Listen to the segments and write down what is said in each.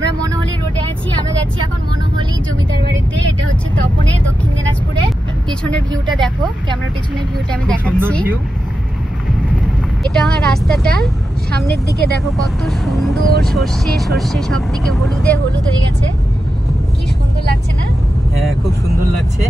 আমরা মনোহলি রোডে আছি, আমরা যাচ্ছি এখন মনোহলি জমিদার বাড়িতে। এটা হচ্ছে তপনে, দক্ষিণ দিনাজপুরে। পিছনের ভিউটা দেখো, ক্যামেরার পিছনের ভিউটা আমি দেখাচ্ছি। এটা রাস্তাটা, সামনের দিকে দেখো কত সুন্দর, সর্ষে সর্ষে সব দিকে হলুদে হলুদ হয়ে গেছে। কি সুন্দর লাগছে না? হ্যাঁ, খুব সুন্দর লাগছে।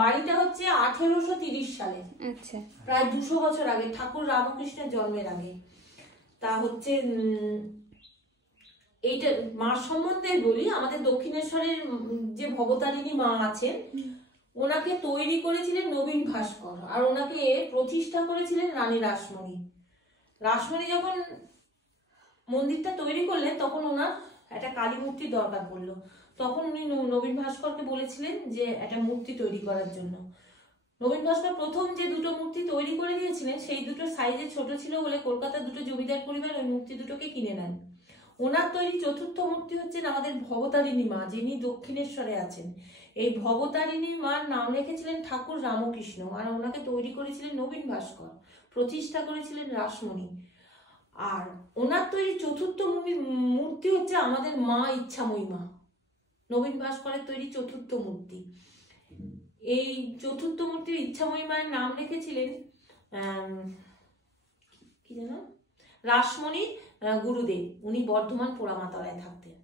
বাড়িটা হচ্ছে 1830 সালে, আচ্ছা, প্রায় 200 বছর আগে, ঠাকুর রামকৃষ্ণের জন্মের আগে। তা হচ্ছে এইটা মার সম্বন্ধে বলি, আমাদের দক্ষিণেশ্বরের যে ভবতারিণী মা আছেন, ওনাকে তৈরি করেছিলেন নবীন ভাস্কর, আর ওনাকে প্রতিষ্ঠা করেছিলেন রানী রাসমণি। রাসমণি যখন মন্দিরটা তৈরি করলেন তখন ওনার একটা কালী মূর্তির দরকার পড়লো। তখন উনি নবীন ভাস্করকে বলেছিলেন যে একটা মূর্তি তৈরি করার জন্য। নবীন ভাস্কর প্রথম যে দুটো মূর্তি তৈরি করে দিয়েছিলেন, সেই দুটো সাইজে ছোট ছিল বলে কলকাতার দুটো জমিদার পরিবার ওই মূর্তি দুটোকে কিনে নেন। ওনার তৈরি চতুর্থ মূর্তি হচ্ছেন আমাদের ভবতারিণী মা, যিনি দক্ষিণেশ্বরে আছেন। এই ভবতারিণী মার নাম রেখেছিলেন ঠাকুর রামকৃষ্ণ, আর ওনাকে তৈরি করেছিলেন নবীন ভাস্কর, প্রতিষ্ঠা করেছিলেন রাসমণি। আর ওনার তৈরি চতুর্থ মূর্তি হচ্ছে আমাদের মা ইচ্ছাময়ী মা, নবীন ভাস্করের তৈরি চতুর্থ মূর্তি। এই চতুর্থ মূর্তির ইচ্ছাময়ী মায়ের নাম রেখেছিলেন কি জানো, রাসমণি গুরুদেব। উনি বর্ধমান পোড়ামাতলায় থাকতেন।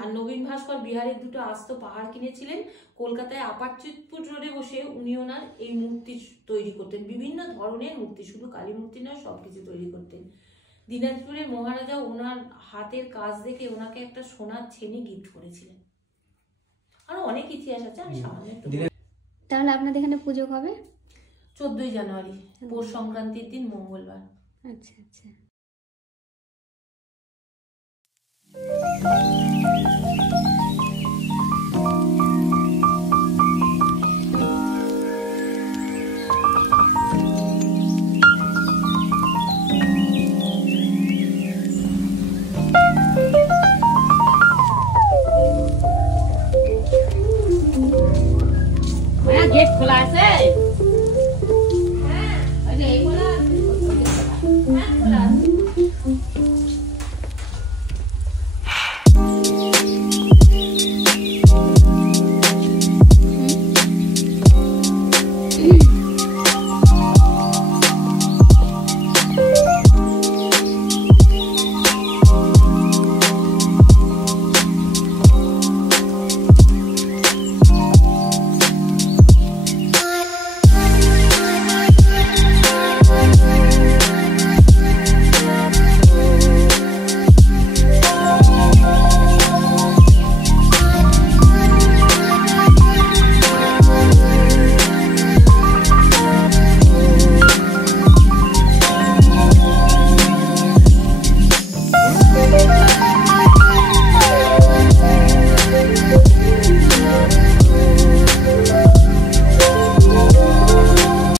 আর নবীন ভাস্কর বিহারের দুটো আস্ত পাহাড় কিনেছিলেন, কলকাতায় আপার চিতপুর রোডে বসে উনি ওনার এই মূর্তি তৈরি করতেন। বিভিন্ন ধরনের মূর্তি, শুধু কালী মূর্তি নয়, সবকিছু তৈরি করতেন। দিনাজপুরের মহারাজা ওনার হাতের কাজ দেখে ওনাকে একটা সোনার ছেনি গিফট করেছিলেন। আরো অনেক ইতিহাস আছে, আমি সামান্য। তাহলে আপনাদের এখানে পুজো কবে? 14ই জানুয়ারি, পৌষ সংক্রান্তির দিন, মঙ্গলবার। আচ্ছা আচ্ছা।